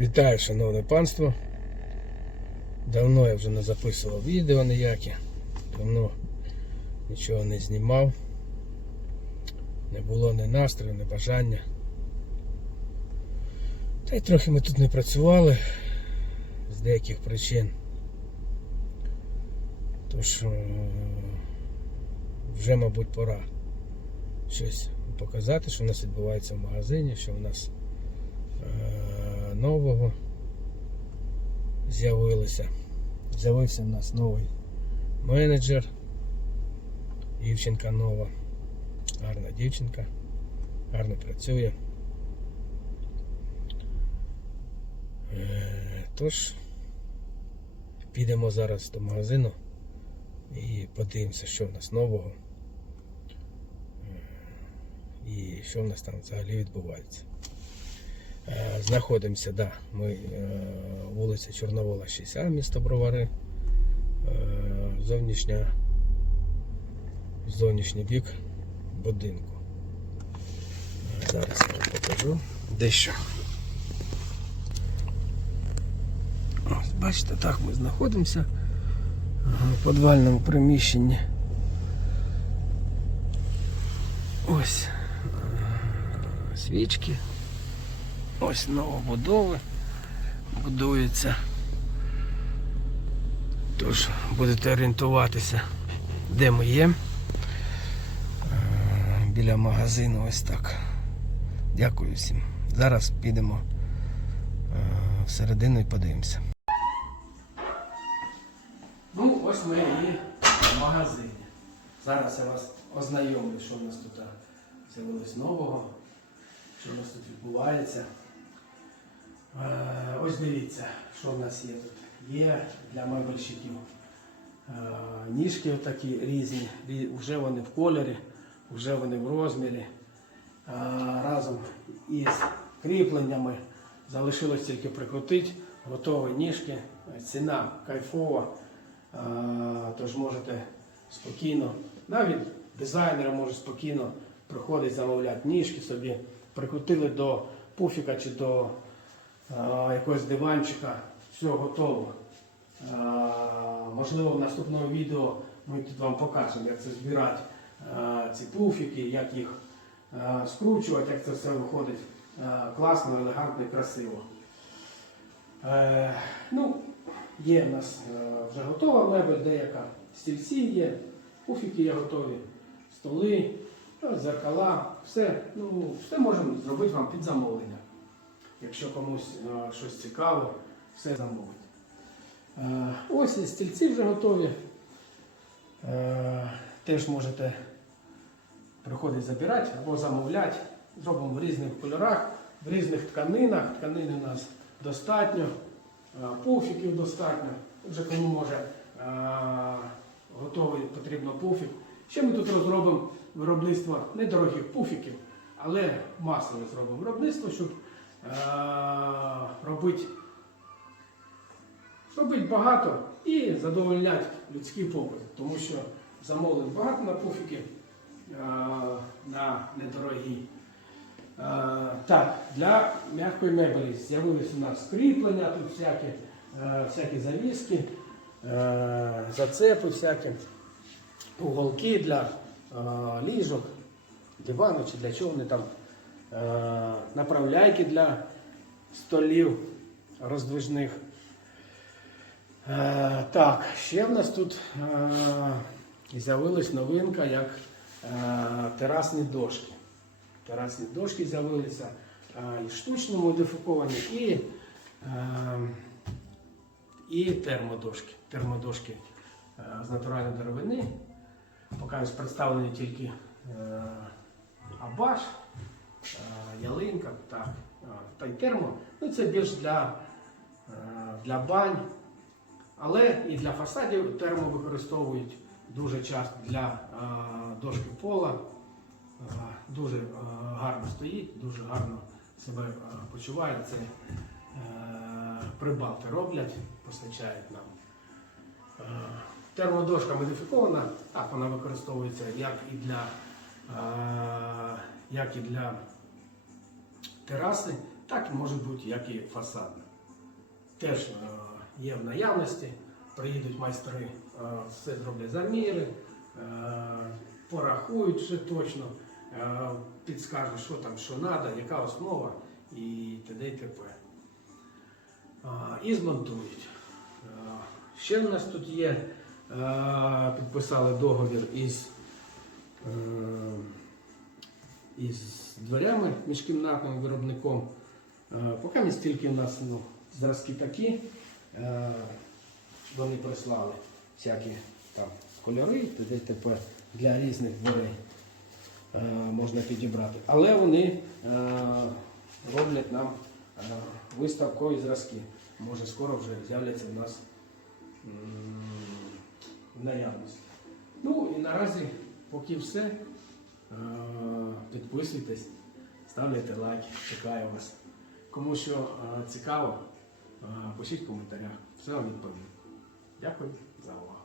Вітаю, шановне панство. Давно я вже не записував відео ніякі. Давно нічого не знімав. Не було ні настрою, ні бажання. Та й трохи ми тут не працювали з деяких причин. Тож е, вже, мабуть, пора щось показати, що у нас відбувається в магазині, що в нас е, нового з'явилося. З'явився в нас новий менеджер. Дівчинка нова. Гарна дівчинка. Гарно працює. Е, Тож підемо зараз до магазину і подивимося, що в нас нового. Е, І що в нас там взагалі відбувається. Е, Знаходимося, да, ми е, вулиця Чорновола 60, місто Бровари. Е, Зовнішня, зовнішній бік будинку. Зараз я вам покажу дещо. Ось, бачите, так ми знаходимося в підвальному приміщенні. Ось свічки. Ось новобудови будуються. Тож будете орієнтуватися, де ми є. Е, Біля магазину ось так. Дякую всім. Зараз підемо е, всередину і подивимося. Ну, ось ми і в магазині. Зараз я вас ознайомлю, що в нас тут з'явилось нового, що в нас тут відбувається. Е, Ось дивіться, що в нас є тут. Є для мебельщиків е, ніжки такі різні, вже вони в кольорі, вже вони в розмірі. Е, Разом із кріпленнями залишилось тільки прикрутити готові ніжки. Ціна кайфова, тож можете спокійно, навіть дизайнери можуть спокійно приходити замовляти ніжки собі, прикрутили до пуфіка чи до якогось диванчика, все готово. Можливо, в наступному відео ми тут вам покажемо, як це збирати ці пуфіки, як їх скручувати, як це все виходить класно, елегантно і красиво. Е, ну, є в нас е, вже готова мебель, деяка стільці є, пуфіки є готові, столи, ну, зеркала, все, ну, все можемо зробити вам під замовлення. Якщо комусь е, щось цікаво, все замовить. Е, ось і стільці вже готові. Е, теж можете приходити забирати або замовляти. Зробимо в різних кольорах, в різних тканинах. Тканини у нас достатньо, е, пуфіків достатньо. Вже кому може е, готовий потрібно пуфік. Ще ми тут розробимо виробництво недорогих пуфіків, але масове зробимо виробництво, щоб робити робити багато і задовольняти людський попит. Тому що замовлень багато на пуфіки, е, на недорогі. Е, Так, для м'якої мебелі з'явились у нас кріплення, тут всякі, е, всякі завіски, е, зацепи, всякі уголки для е, ліжок, дивану чи для чого вони там, е, направляйки для столів роздвижних. Е, так, ще в нас тут е, з'явилась новинка, як е, терасні дошки. Терасні дошки з'явилися е, і штучно модифіковані, і, е, і термодошки. Термодошки е, з натуральної деревини. Поки представлені тільки е, абаш, е, ялинка, так, е, та й термо. Ну, це більш для, е, для бань. Але і для фасадів термо використовують дуже часто для е, дошки пола. Е, дуже гарно стоїть, дуже гарно себе почуває. Це прибавки роблять, постачають нам. Термодошка модифікована, так вона використовується як і для, як і для тераси, так і може бути як і фасадна. теж е, є в наявності. Приїдуть майстри, е, все зроблять заміри, е, порахують вже точно, підскажуть, що там, що треба, яка основа і т.д. і т.п. І змонтують. Ще в нас тут є, підписали договір із, із дверями міжкімнатним виробником. Е, Поки не стільки у нас ну, зразки такі, е, вони прислали всякі там кольори, т.п. для різних дверей е, можна підібрати. Але вони роблять нам виставкові зразки. Може скоро вже з'являться в нас в наявності. Ну і наразі поки все. Е, Підписуйтесь, ставляйте лайки, чекаю вас. Кому що е, цікаво, е, пишіть в коментарях. Все вам відповім. Дякую за увагу.